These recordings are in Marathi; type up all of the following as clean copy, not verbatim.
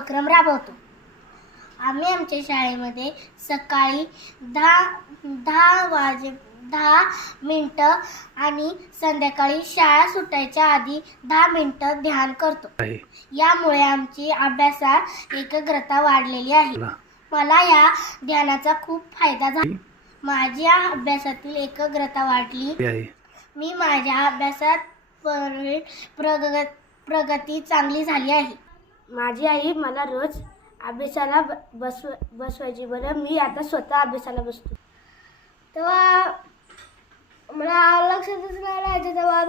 उपक्रम राबवतो। आम्ही आमच्या शाळेमध्ये सकाळी 10 मिनिटं आणि संध्याकाळी शाळा सुटायच्या आधी 10 मिनिटं ध्यान करतो। यामुळे आमची अभ्यासात एकाग्रता वाढलेली आहे। मला या ध्यानाचा खूप फायदा झाला। माझ्या अभ्यासातील एकाग्रता वाढली। मी माझ्या अभ्यासात प्रगती चांगली झाली आहे। माझी आई मला रोज अभ्यासाला बसवायची। बरं, मी आता स्वतः अभ्यासाला बसतो। तेव्हा मला लक्षातच नाही राहायचं। तेव्हा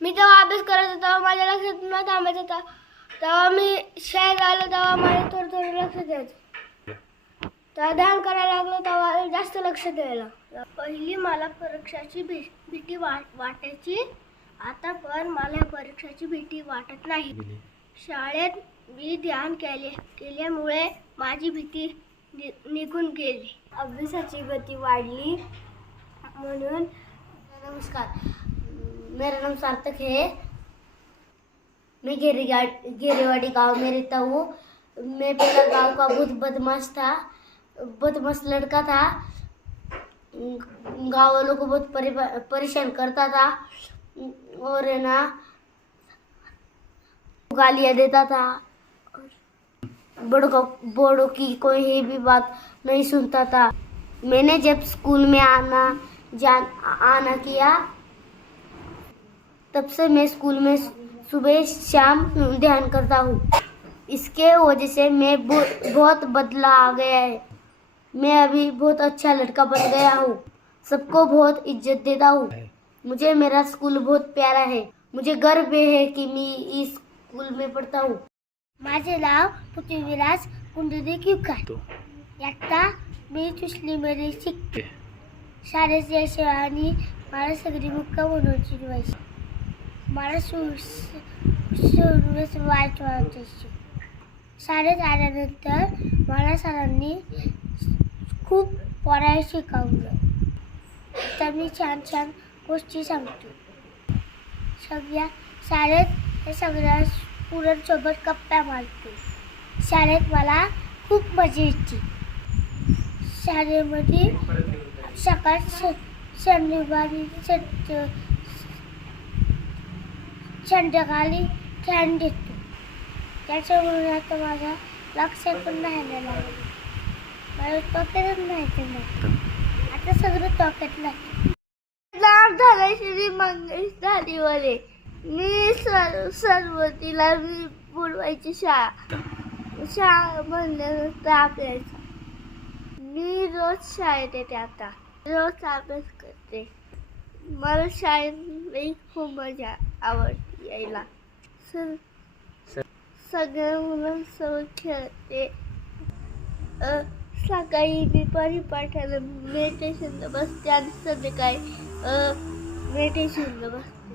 मी तेव्हा अभ्यास करायचो, तेव्हा माझ्या लक्षात न थांबायचं। तेव्हा मी शाळेत आलो तेव्हा माझ्या थोडं लक्षात यायचं। तेव्हा ध्यान करायला लागलो तेव्हा जास्त लक्षात यायला। पहिली मला परीक्षाची भीती वाटायची, आता पण मला परीक्षाची भीती वाटत नाही। शाळेत मी ध्यान केल्यामुळे माझी भीती निघून गेली। अभ्यासाची गती वाढली म्हणून। नमस्कार, मेरा नाम सार्थक है। मैं घेरेवाड़ी गांव में रहता हूँ। मैं पहला गांव का बहुत बदमाश लड़का था। गाँव वालों को बहुत परेशान करता था और है ना गालियाँ देता था। बड़ों की कोई भी बात नहीं सुनता था। मैंने जब स्कूल में आना किया तब से मैं स्कूल में सुबह शाम ध्यान करता हूँ। इसके वजह से मैं बहुत बदला आ गया है। मैं अभी बहुत अच्छा लड़का बन गया हूँ। सबको बहुत इज्जत देता हूँ। मुझे मेरा स्कूल बहुत प्यारा है। मुझे गर्व है कि मैं इस स्कूल में पढ़ता हूँ। माझे नाव पृथ्वीराज कुंडली किवकार। आता मी चुसलीमध्ये शिकते। शाळेच्या शिवानी मला सगळी मुक्का म्हणून चिडवायची। मला सोडूनच वाचायची। शाळेत आल्यानंतर मला सरांनी खूप पढायला शिकवलं। आता मी छान छान गोष्टी सांगतो। शाळेत सगळ्या मुलांसोबत गप्पा मारतो। शाळेत मला खूप मजा येते। शाळेमध्ये सकाळ शनिवारी संध्याकाळी ध्यान देतो। त्याच्यामुळे आता माझा लक्ष पण नाही लागलं। मला टोक्यातच नाही आता सगळं टोक्यात लागतं। नाम झालं श्री मंगेश धारीवाले। मी सरस्वतीला मी बोलवायची शाळा म्हणल्यानंतर अभ्यास। मी रोज शाळेत येते। आता रोज अभ्यास करते। मला शाळेत खूप मजा आवडते यायला। सगळ्या मुलांसोबत खेळते। सकाळी मी परिपाठाला मेडिटेशनला बसते आणि संध्याकाळी मेडिटेशनला बसते।